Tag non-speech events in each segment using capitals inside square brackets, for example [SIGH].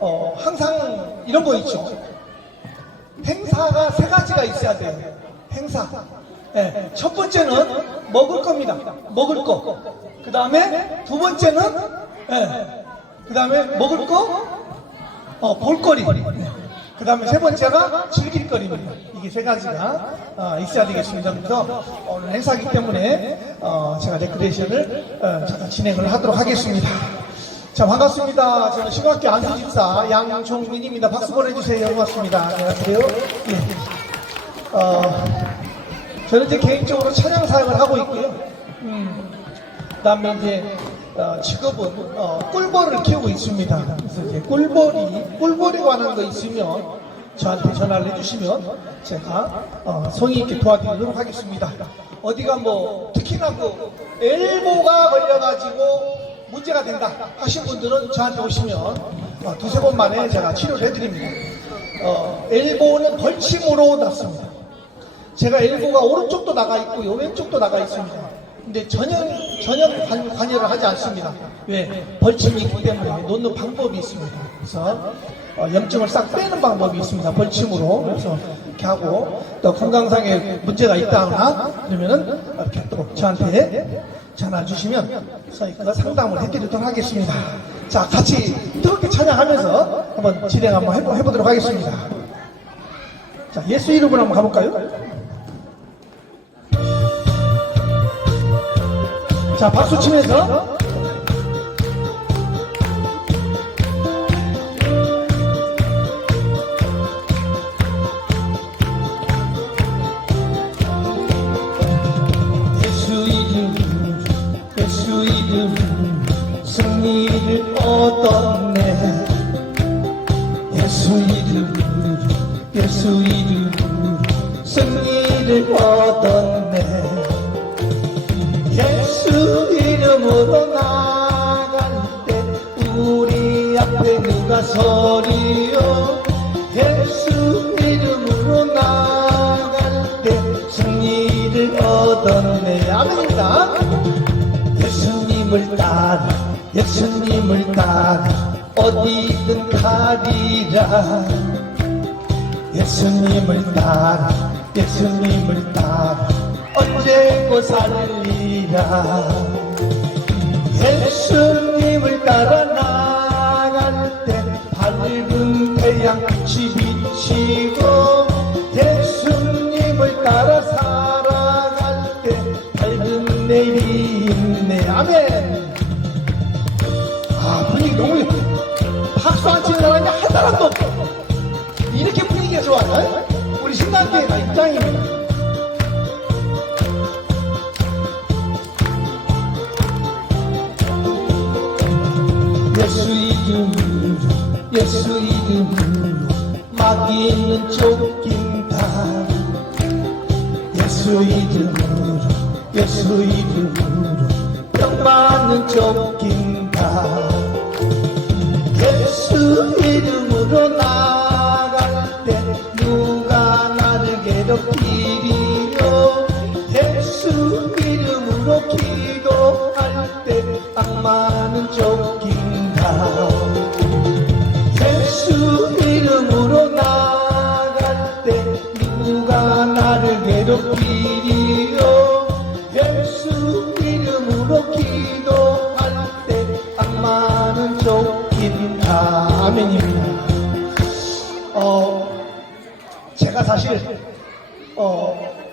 어, 항상 이런 거 있죠. 행사가 세 가지가 있어야 돼요. 행사. 예, 첫 번째는 먹을 겁니다. 먹을 거. 그 다음에 두 번째는, 예, 그 다음에 먹을 거, 어, 볼거리. 그 다음에 세 번째가 즐길 거리입니다. 이게 세 가지가 어, 있어야 되겠습니다. 그래서 오늘 행사기 때문에 어, 제가 레크레이션을 어, 잠깐 진행을 하도록 하겠습니다. 자, 반갑습니다. 저는 신학교 안수집사 양종민입니다. 박수 보내주세요. 고맙습니다. 안녕하세요. 예. 어, 저는 이제 개인적으로 찬양 사역을 하고 있고요. 음, 그 다음에 이제 어, 직업은 어, 꿀벌을 키우고 있습니다. 그래서 이제 꿀벌이 꿀벌에 관한 거 있으면 저한테 전화를 해주시면 제가 어, 성의 있게 도와드리도록 하겠습니다. 어디가 뭐 특히나 그 엘보가 걸려가지고 문제가 된다 하신 분들은 저한테 오시면 어, 두세 번 만에 제가 치료를 해드립니다. 어, 엘보는 벌침으로 났습니다. 제가 엘보가 오른쪽도 나가 있고요, 왼쪽도 나가 있습니다. 근데 전혀 전혀 관, 관여를 하지 않습니다. 왜? 벌침이 있기 때문에 놓는 방법이 있습니다. 그래서 어, 염증을 싹 빼는 방법이 있습니다. 벌침으로 그래서 이렇게 하고 또 건강상에 문제가 있다거나 그러면은 이렇게 또 저한테 전화 주시면 저희가 상담을 해드리도록 하겠습니다. 자, 같이 뜨겁게 찬양하면서 한번 진행 한번 해보, 해보도록 하겠습니다. 자, 예수 이름으로 한번 가볼까요? 자, 박수 치면서. 예수님을 따라 어디든 가리라. 예수님을 따라 예수님을 따라 언제고 살리라. 예수님을 따라 나갈 때 밝은 태양 빛이 비치고 예수님을 따라 살아갈 때 밝은 내일이 있네. 아멘 좋아요? 우리 신남교회가 입장입니다. 예수 이름으로 예수 이름으로 마귀는 쫓긴다 예수 이름으로 예수 이름으로 병만은 쫓긴다 예수 이름으로 나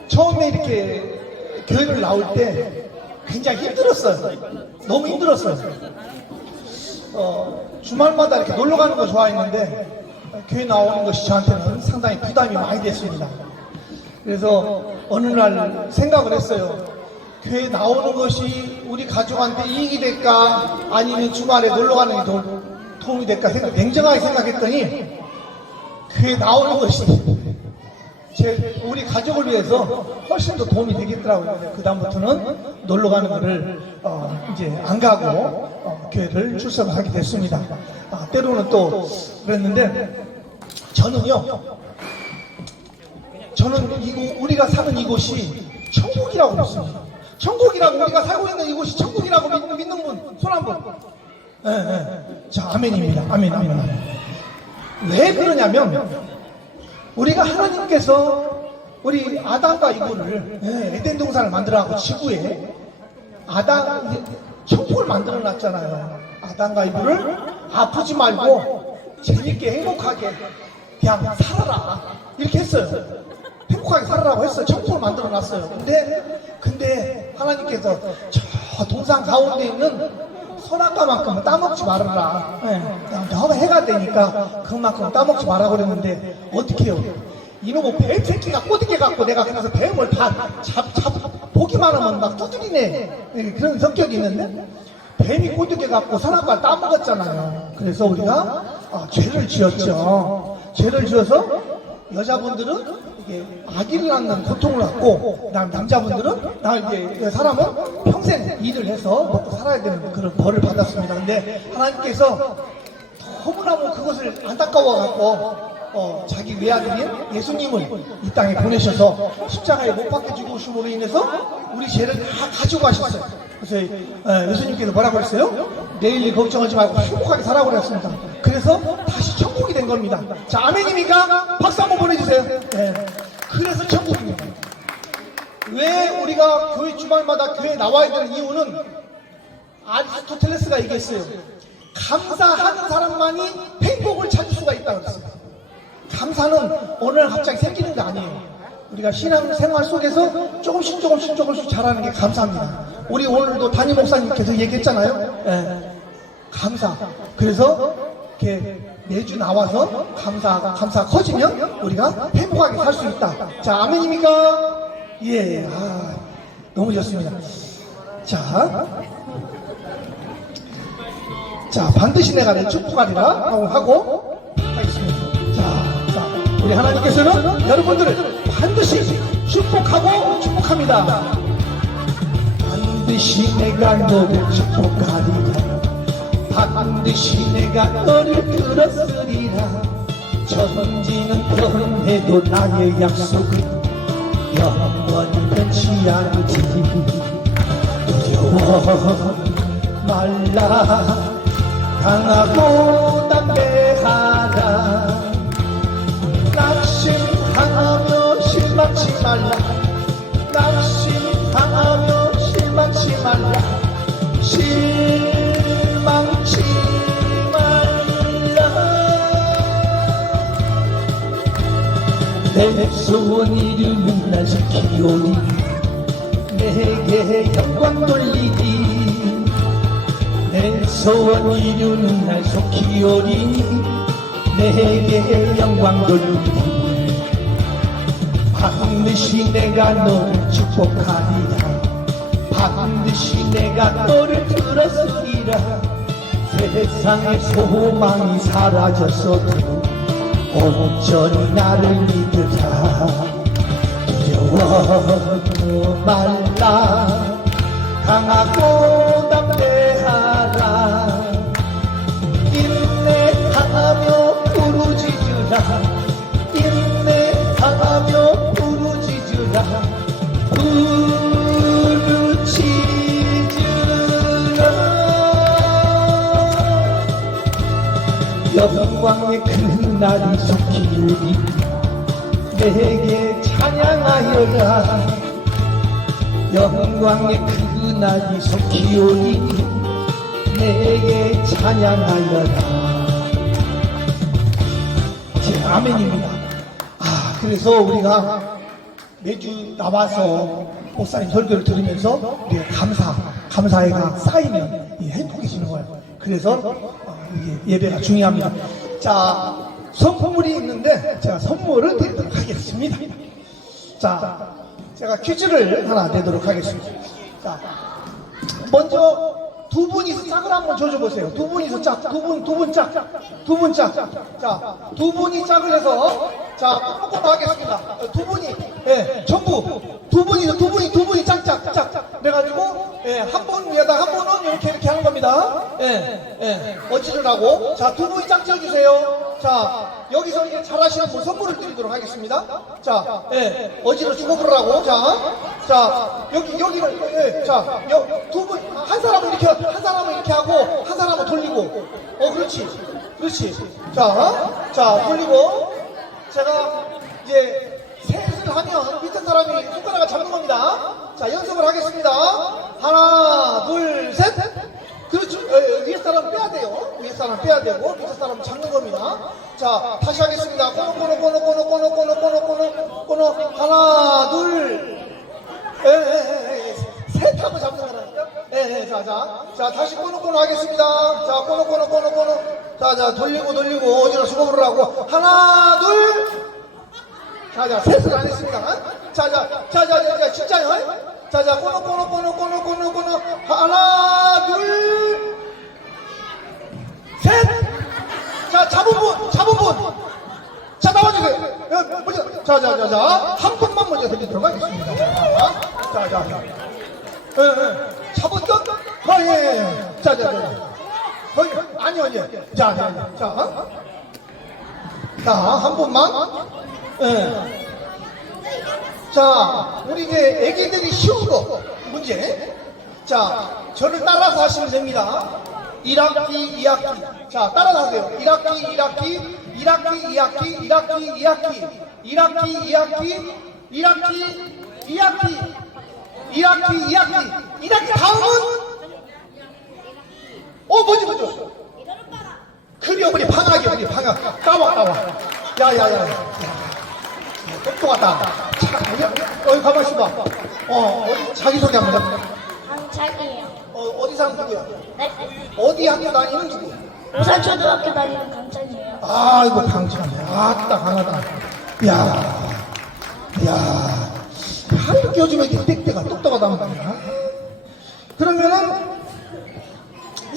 처음에 이렇게 교회를 나올 때 굉장히 힘들었어요. 너무 힘들었어요. 어, 주말마다 이렇게 놀러 가는 거 좋아했는데, 어, 교회 나오는 것이 저한테는 상당히 부담이 많이 됐습니다. 그래서 어느 날 생각을 했어요. 교회 나오는 것이 우리 가족한테 이익이 될까 아니면 주말에 놀러 가는 게 도, 도움이 될까 생각, 냉정하게 생각했더니 교회 나오는 것이 제 우리 가족을 위해서 훨씬 더 도움이 되겠더라고요. 그 다음부터는 놀러 가는 거를 어, 이제 안 가고 어, 교회를 출석을 하게 됐습니다. 아, 때로는 또 그랬는데 저는요. 저는 이곳 우리가 사는 이곳이 천국이라고 믿습니다. 천국이라고 우리가 살고 있는 이곳이 천국이라고 믿- 믿는 분 손 한 번. 예, 예. 자, 아멘입니다. 아멘, 아멘, 아멘. 왜 그러냐면, 우리가 하나님께서 우리 아담과 이브를 예, 에덴 동산을 만들어가고 지구에 아담 천국을 만들어 놨잖아요. 아담과 이브를 아프지 말고 재밌게 행복하게 그냥 살아라 이렇게 했어요. 행복하게 살아라고 했어요. 천국을 만들어 놨어요. 근데 근데 하나님께서 저 동산 가운데 있는 선악과만큼은 따먹지 말아라. 예, 너무 해가 되니까 그만큼 따먹지 말라고 그랬는데 어떻게 해요? 이놈의 뱀 새끼가 꼬드게 갖고 내가 그래서 뱀을 다 잡, 잡, 보기만 하면 막 두드리네. 예, 그런 성격이 있는데 뱀이 꼬드게 갖고 선악과 따먹었잖아요. 그래서 우리가 아, 죄를 지었죠. 죄를 지어서 여자분들은 아기를 낳는 고통을 갖고 그다음 남자분들은 나 이제 사람은 평생 일을 해서 먹고 살아야 되는 그런 벌을 받았습니다. 근데 하나님께서 너무나무 그것을 안타까워 갖고 어, 자기 외아들인 예수님을 이 땅에 보내셔서 십자가에 못 박혀 죽으심으로 인해서 우리 죄를 다 가지고 가셨어요. 그래서 어, 예수님께서 뭐라고 그랬어요? 내일 일 걱정하지 말고 행복하게 살아고 그랬습니다. 그래서 다시 천국이 된 겁니다. 자, 아멘입니까? 박수 한번 보내주세요. 네. 그래서 천국입니다. 왜 우리가 교회 주말마다 교회에 나와야 되는 이유는 아리스토텔레스가 얘기했어요. 감사하는 사람만이 행복을 찾을 수가 있다고 그랬어요. 감사는 날 갑자기 생기는 게. 우리가 신앙 생활 속에서 조금씩 조금씩 조금씩 잘하는 게 감사합니다. 우리 오늘도 담임 목사님께서 얘기했잖아요. 예. 감사. 그래서 이렇게 매주 나와서 감사, 감사 커지면 우리가 행복하게 살 수 있다. 자, 아멘입니까? 예. 아, 너무 좋습니다. 자. 자, 반드시 내가 내 축복하리라 하고, 하고 하겠습니다. 자, 자, 우리 하나님께서는 여러분들을 반드시 축복하고 축복합니다. 반드시 내가 너를 축복하리라. 반드시 내가 너를 들었으리라. 천지는 변해도 나의 약속은 영원히 변치 않지. 두려워 말라 강하고 담대 실망치 말라. 낙심하며 실망치 말라. 실망치 말라. 내 소원 이루는 날 지키오니 내게 영광 돌리리 내 소원 이루는 날 속히 오리니 내게 영광 돌리리 반드시 내가 너를 축복하리라. 반드시 내가 너를 들었으리라. 세상의 소망이 사라졌어도 온전히 나를 믿으라. 두려워 말라. 강하고 담대하라. 인내하며 부르짖으라 영광의 그날이 속히 내게 찬양하여라. 영광의 그날이 속히 오니 내게 찬양하여라. 제 아멘입니다. 아 그래서 우리가 매주 나와서 목사님 설교를 들으면서 우리가 감사 감사회가 쌓이면 이 행복해지는 거예요. 그래서 어, 이게 예배가 중요합니다 자 선물이 있는데 제가 선물을 드리도록 하겠습니다 자, 제가 퀴즈를 하나 내도록 하겠습니다. 자, 먼저 두 분이서 짝을 한번 조져보세요. 두 분이서 짝, 두 분, 두 분 짝, 두 분 짝. 자, 두 분이 짝을 해서 자, 꼬꼬 하겠습니다. 어, 두 분이, 예, 전부, 두 분이, 두 분이, 두 분이 짝 짝, 짝. 그래가지고, 예, 한 분 위에다 한 분은 이렇게, 이렇게 하는 겁니다. 예, 예, 어찌르라고. 자, 두 분이 짝 지어주세요. 자, 여기서 이제 잘하시는 분 선물을 드리도록 하겠습니다. 자, 예, 어지러 그러라고. 자, 자, 여기, 여기를, 예, 자, 여, 두 분, 한 사람은 이렇게, 한 사람은 이렇게 하고, 한 사람은 돌리고. 어, 그렇지. 그렇지. 자, 자, 돌리고. 제가 이제 셋을 하면 밑에 사람이 손가락을 잡는 겁니다. 자, 연습을 하겠습니다. 하나, 둘, 셋. 그렇죠. 예, 위에 사람 빼야 돼요. 위에 사람 빼야 되고 밑에 사람 잡는 겁니다. 자, 다시 하겠습니다. 꼬노 꼬노 꼬노 꼬노 꼬노 꼬노 꼬노 꼬노 꼬노 하나, 둘. 예, 예, 예, 하고 잡는 거라니까. 예, 예, 자, 자. 자, 다시 꼬노 하겠습니다. 자, 꼬노 꼬노. 자, 자, 돌리고 돌리고 어디로 수고를 하고 하나, 둘. 자, 자, 셋을 안 했습니다. 자, 자, 자, 자, 자, 자, 진짜요? 자, 자, 꼬노, 꼬노, 꼬노. 하나, 둘, 셋! 자, 잡은 분, 잡은 분. 자, 나와주세요. 자, 자, 자, 자. 한 분만 먼저 드리도록 하겠습니다. 자, 자, 자. 자. 예, 예. 자. 어, 아니요, 아니요. 자, 자, 자. 자, 어? 자, 한 분만. 예. 자, 우리 이제 애기들이 쉬운 거 문제. 자, 저를 따라서 하시면 됩니다. 1학기, 2학기. 자, 따라서 하세요. 1학기, 1학기, 1학기, 2학기, 1학기, 2학기, 1학기, 2학기, 1학기, 2학기, 1학기, 2학기, 1학기 다음은 어, 뭐지, 뭐지? 그려, 우리 방학이, 우리 방학. 까와, 까와. 야, 야, 야. 야. 똑똑하다. 어이, 가만 있어 봐. 어, 어디, 자기소개 한번 해. 강창이에요. 어, 어디 사람 누구야? 네. 어디 학교 다니는 누구? 우산초등학교 다니는 강창이에요. 아, 이거 강찬이야. 아따, 강하다. 야, 야. 하이렇게 요즘에 이렇게 땡때가 똑똑하단 말이야. 그러면은,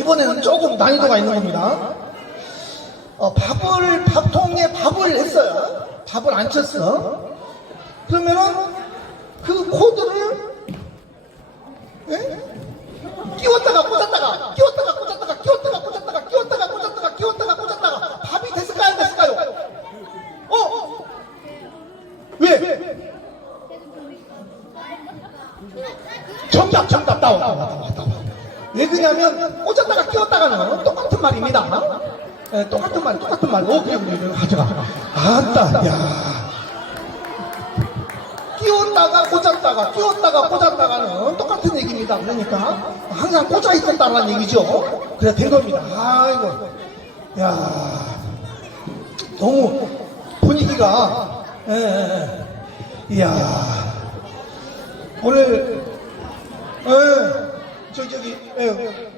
이번에는 조금 난이도가 있는 겁니다. 어, 밥을, 밥통에 밥을 했어요. 밥을 안 쳤어. 그러면은, 그 코드를, 예? 끼웠다가 꽂았다가, 끼웠다가 꽂았다가, 끼웠다가 꽂았다가, 끼웠다가 꽂았다가, 끼웠다가 꽂았다가, 밥이 됐을까요? 안 됐을까요? 어? 왜? 정답, 정답, 나와, 나와, 나와, 나와. 왜 그러냐면, 꽂았다가 끼웠다가는 똑같은 말입니다. 예, 똑같은 말, 똑같은 말. 어, 그래, 가져가. 아따, 야. 끼웠다가 꽂았다가, 끼웠다가 꽂았다가는 똑같은 얘기입니다. 그러니까, 항상 꽂아 있었다는 얘기죠. 그래, 된 겁니다. 아이고. 야 너무 분위기가, 예, 예, 예. 이야. 오늘, 예, 저, 저기, 예,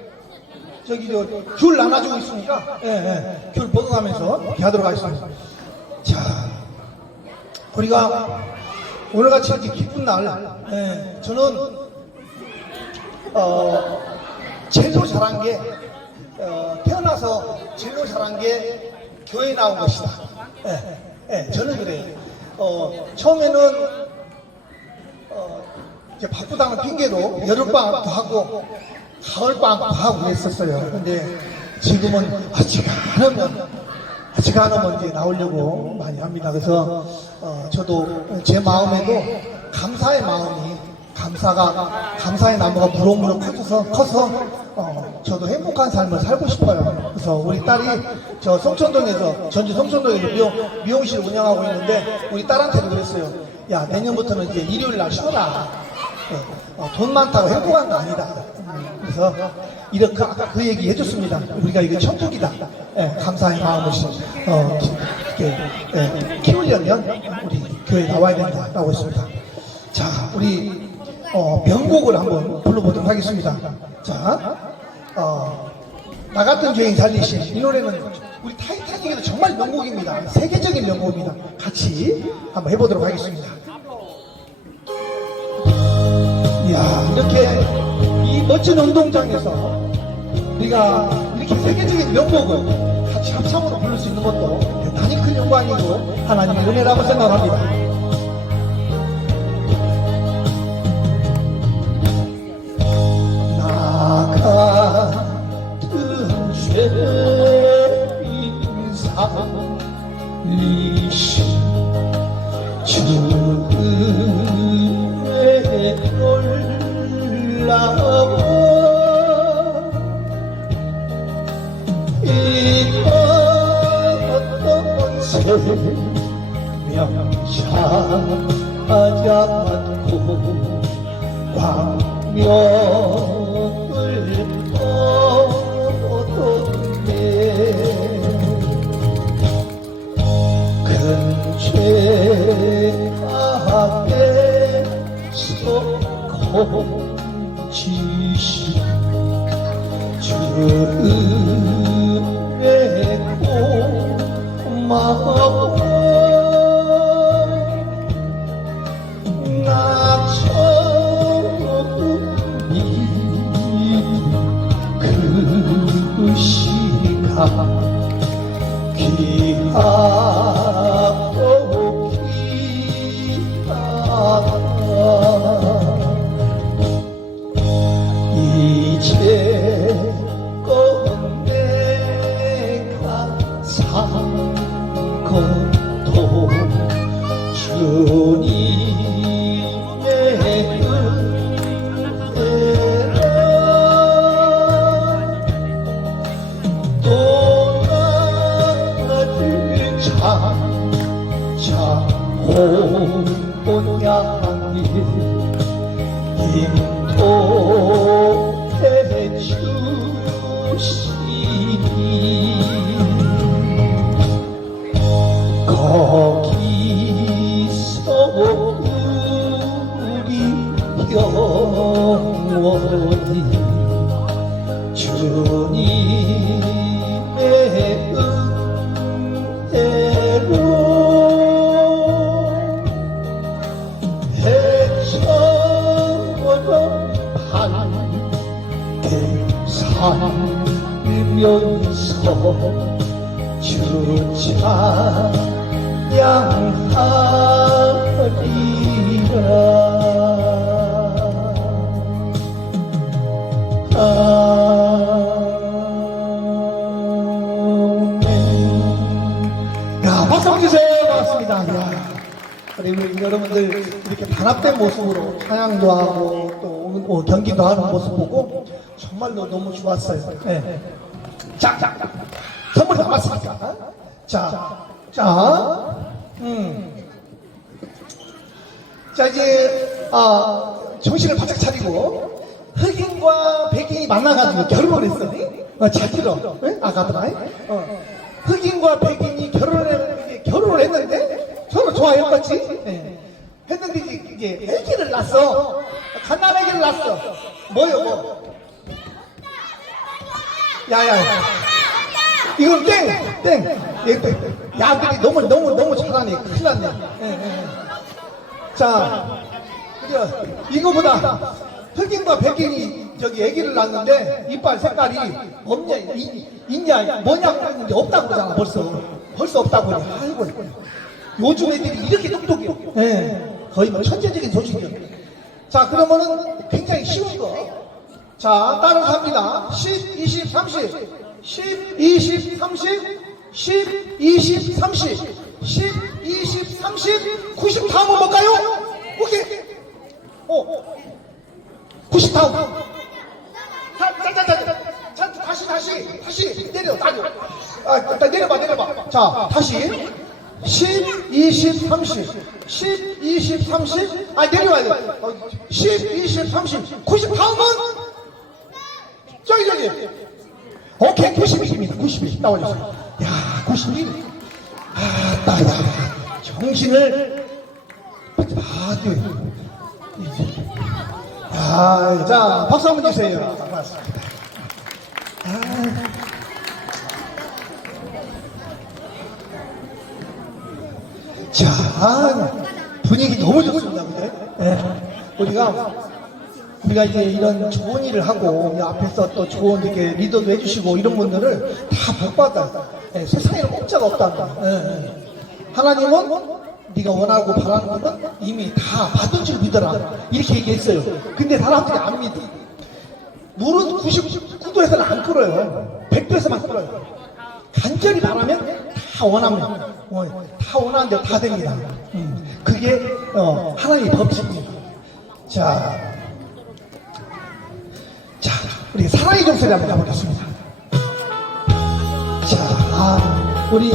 저기, 저, 귤 나눠주고 있으니까, 예, 예, 귤 먹어가면서 하도록 하겠습니다. 자, 우리가 오늘같이 이렇게 기쁜 날, 예, 저는, 어, 제일 잘한 게, 어, 태어나서 제일 잘한 게 교회 나온 것이다. 예, 예, 저는 그래요. 어, 처음에는, 어, 이제 바쁘다는 핑계로 여름방학도 하고 가을방학도 하고 그랬었어요. 근데 지금은 아직 안 하면 아직 안 하면 이제 나오려고 많이 합니다. 그래서 어, 저도 제 마음에도 감사의 마음이 감사가 감사의 나무가 무럭무럭 커져서 커서 어, 저도 행복한 삶을 살고 싶어요. 그래서 우리 딸이 저 성천동에서 전주 성천동에서 미용, 미용실 운영하고 있는데 우리 딸한테도 그랬어요. 야 내년부터는 이제 일요일 날 쉬어라. 예, 어, 돈 많다고 행복한 거 아니다. 음, 그래서 이렇게 아까 그 얘기 해줬습니다. 우리가 이게 천국이다. 예, 감사의 마음을 어, 이렇게 예, 키우려면 우리 교회 나와야 된다라고 했습니다. 자, 우리 어, 명곡을 한번 불러보도록 하겠습니다. 자, 어, 나 같은 죄인 살리신 이 노래는 우리 타이타닉에도 정말 명곡입니다. 세계적인 명곡입니다. 같이 한번 해보도록 하겠습니다. 이렇게 이 멋진 운동장에서 우리가 이렇게 세계적인 명곡을 같이 합창으로 부를 수 있는 것도 대단히 큰 영광이고 하나님의 은혜라고 생각합니다. 죄인 살리신 주의 놀라워 이었던 생명 찾아왔고 광명을 얻었네 큰죄 앞에서 건지시 주의 고마워 박수 주세요. 반갑습니다. 야, 우리 여러분들 이렇게 단합된 모습으로 찬양도 하고 또 어, 경기도 하는 모습 보고 정말로 너무 좋았어요. 네. 자, 자, 자. 선물 남았으니까. 자, 자, 음. 자, 이제, 아, 정신을 바짝 차리고, 흑인과 백인이 만나가지고 결혼을 했어. 어, 자기로. 응? 아가더라. 어. 흑인과 백인이 결혼을, 결혼을 했는데, 서로 좋아했겠지? 예. 했는데, 이제, 애기를 낳았어. 갓난 애기를 낳았어. 뭐요, 뭐? 야, 야, 야. 이건 땡! 땡! 얘 땡. 야들이 너무, 너무, 너무 잘하네. 큰일 났네. 예, 예. 자? 이거보다 흑인과 백인이 저기 애기를 낳는데 이빨 색깔이 없냐, 이- 있냐, 뭐냐, 했는데 없다고 그러잖아, 벌써. 벌써 없다고 그래. 아이고. 요즘 애들이 이렇게 똑똑해요. 예. 거의 뭐 천재적인 소식이요. 자, 그러면은 굉장히 쉬운 거. 자, 따라서 합니다. 10, 20, 30. 10, 20, 30. 10, 20, 30. 10, 20, 30. 90 다음은 뭘까요? 오케이. 어. 90 다음. 자, 자, 자, 자, 자, 자, 다시, 다시, 다시. 내려, 다시. 아, 일단 내려봐, 내려봐. 자, 다시. 10, 20, 30. 10, 20, 30. 아, 내려와야 돼. 어, 10, 20, 30. 90 다음은? 저기, 저기. 오케이, 92입니다. 92. 나와주세요. 야, 92. 아, 따야. 정신을. 아, 네. 아, 자, 박수 한번 주세요. 자, 고맙습니다. 아. 자, 분위기 너무 좋습니다. 예. 우리가 우리가 이제 이런 좋은 일을 하고 이 앞에서 또 좋은 이렇게 리더도 해주시고 이런 분들을 다 복받아요. 예, 세상에는 공짜가 없다. 예, 예. 하나님은 네가 원하고 바라는 것은 이미 다 받은 줄 믿어라. 이렇게 얘기했어요. 근데 사람들이 안 믿어. 물은 99도에서는 안 끓어요. 100도에서만 끓어요. 간절히 바라면 다 원합니다. 어, 다 원하는데 다 됩니다. 음, 그게 어, 하나님의 법칙입니다. 자, 자, 우리 사랑의 종소리 한번 가보겠습니다. 자, 아, 우리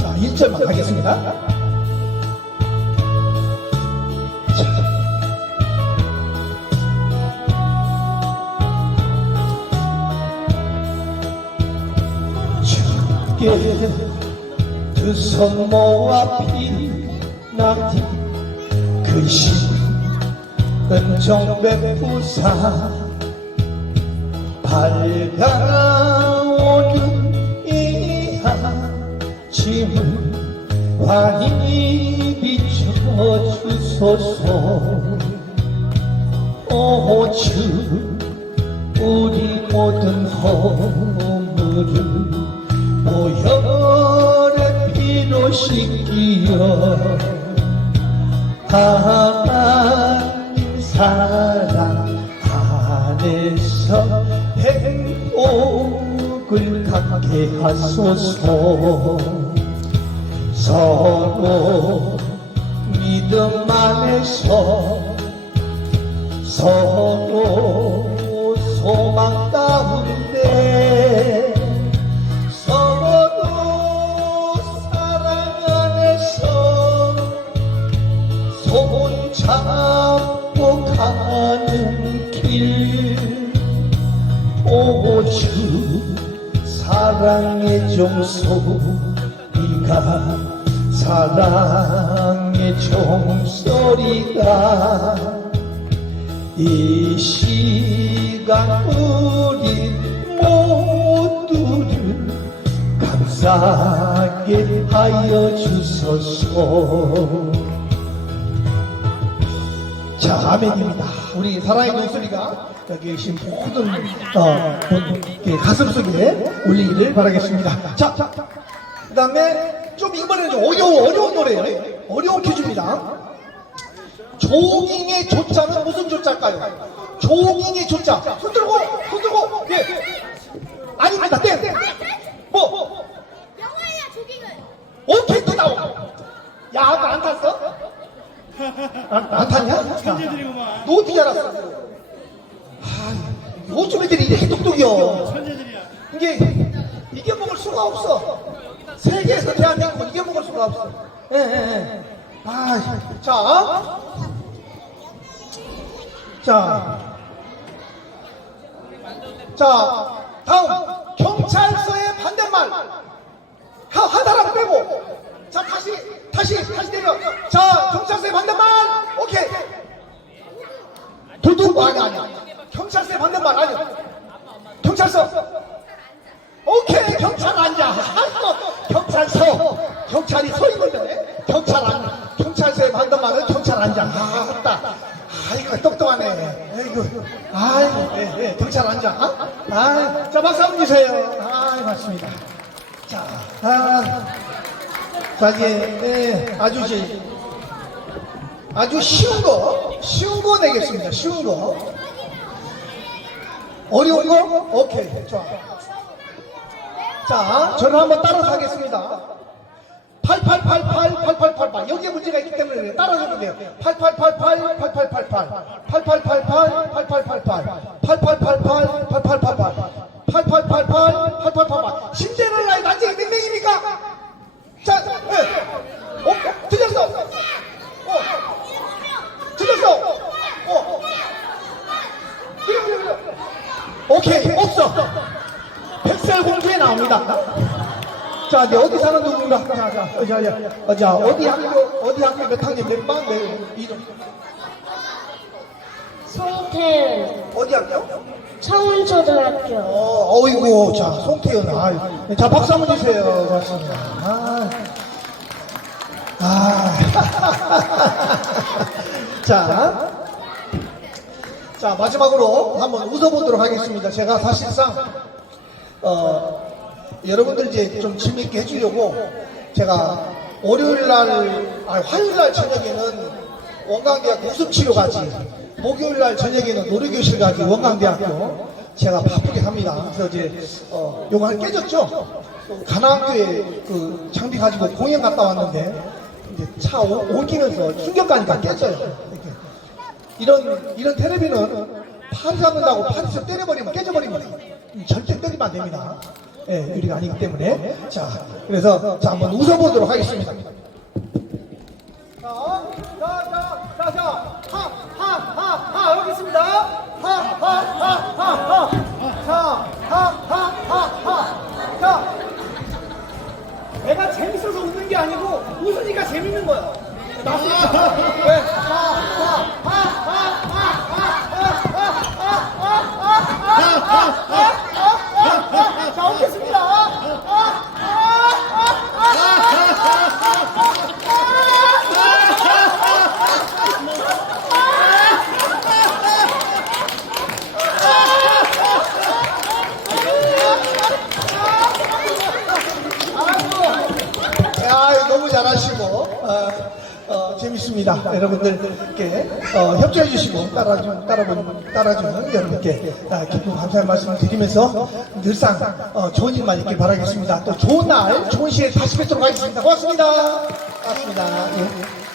자, 1절만 가겠습니다. 주께 두손 모아 피나니 그신 은총 베푸사 밝아오는 이 아침을 환히 비춰주소서. 오주 우리 모든 허물을 보혈의 피로 씻기어 하나님 사랑 안에서 행복을 갖게 하소서. 서로 믿음 안에서 서로 소망 자, 아멘입니다. 우리 사랑의 목소리가 여기 계신 모든 어, 분께 가슴 속에 울리기를 바라겠습니다. 자, 그 다음에 좀 이번에는 좀 어려운, 어려운 노래예요. 어려운 퀴즈입니다. 조깅의 조자는 무슨 조자일까요? 조깅의 조자. 손 들고, 손 들고, 예. 아닙니다. 땡. 뭐? 영화야 조깅을. 오케이, 또 나오. 야, 아까 안 탔어? 안, 안 탔냐? 천재들이구만. 너 어떻게 알았어? 아, 요즘 애들이 이렇게 똑똑이요. 천재들이야. 이게 이겨먹을 수가 없어. 세계에서 대한민국은 이겨먹을 수가 없어. 예, 예, 예. 아, 자, 자, 자, 다음 경찰서의 반대말 하, 한 사람 빼고 자 다시 다시 다시 내려. 자 경찰서의 반대말. 오케이. 도둑 아니 아니 경찰서의 반대말 아니 경찰서. 오케이 경찰 앉아. 아, 경찰서. 경찰이 서 있는데. 경찰 앉아. 경찰서의 반대말은 경찰 앉아. 아 맞다. 아이고 똑똑하네. 아이고 아이고. 예, 예, 경찰 앉아. 아, 아, 자 박수 한번 주세요. 아 맞습니다 자 이제 예, 아주 이제 아주 쉬운 거 쉬운 거 내겠습니다 쉬운 거 어려운 거 오케이 좋아 자, 저를 한번 따라서 하겠습니다. 8888, 8888. 여기에 문제가 있기 때문에. 따라해도 돼요. 8888, 8888. 8888, 8888. 8888, 8888. 8888, 8888. 신데렐라의 난쟁이 몇 명입니까? 자, 예. 어? 틀렸어. 어. 틀렸어. 어. 그래, 그래, 그래. 오케이, 없어. 백설공주에 나옵니다. 자, 이제 어디 사는 누군가? 자, 자, 어, 자, 자, 어, 자, 어디 학교, 어디 학교 몇 학년 몇 반, 몇 이름? 송태은 어디 학교? 청운초등학교. 어, 어이구, 자, 송태현. 아, 자, 박수 한번 주세요. 고맙습니다. 아, 아. [LAUGHS] 자, 자, 마지막으로 한번 웃어보도록 하겠습니다. 제가 사실상, 어, 여러분들 이제 좀 재미있게 해주려고 제가 월요일 날, 아니, 화요일 날 저녁에는 원광대학교 웃음치료 가지, 목요일 날 저녁에는 노래교실 가지, 원광대학교. 제가 바쁘게 합니다. 그래서 이제, 어, 요거 한 깨졌죠? 가나학교에 그 장비 가지고 공연 갔다 왔는데, 이제 차 오, 옮기면서 충격 가니까 깼어요. 이렇게. 이런 이런 테레비는 팔이 잡는다고 팔에서 때려버리면 깨져버립니다. 절대 때리면 안 됩니다. 예, 유리가 아니기 때문에. 자, 그래서 자 한번 웃어보도록 하겠습니다. 자, 자, 자, 자, 자, 하, 하, 하, 하, 여기 있습니다. 하, 하, 하, 하, 하. 자, 하, 하, 하, 하. 자, 내가 재밌어서 웃는 게 아니고 웃으니까 재밌는 거야. 맞습니다. 네. 하, 하, 하, 하, 하, 하. 자, 오겠습니다. 아, 너무 잘하시고 어, 어, 재밌습니다. 여러분들께 어, 협조해 주시고 따라주, 따라주, 따라주는 여러분께 아, 기쁜 감사의 말씀을 드리면서 늘상 어, 좋은 일만 있길 바라겠습니다. 또 좋은 날, 좋은 시에 다시 뵙도록 하겠습니다. 고맙습니다. 고맙습니다. 예.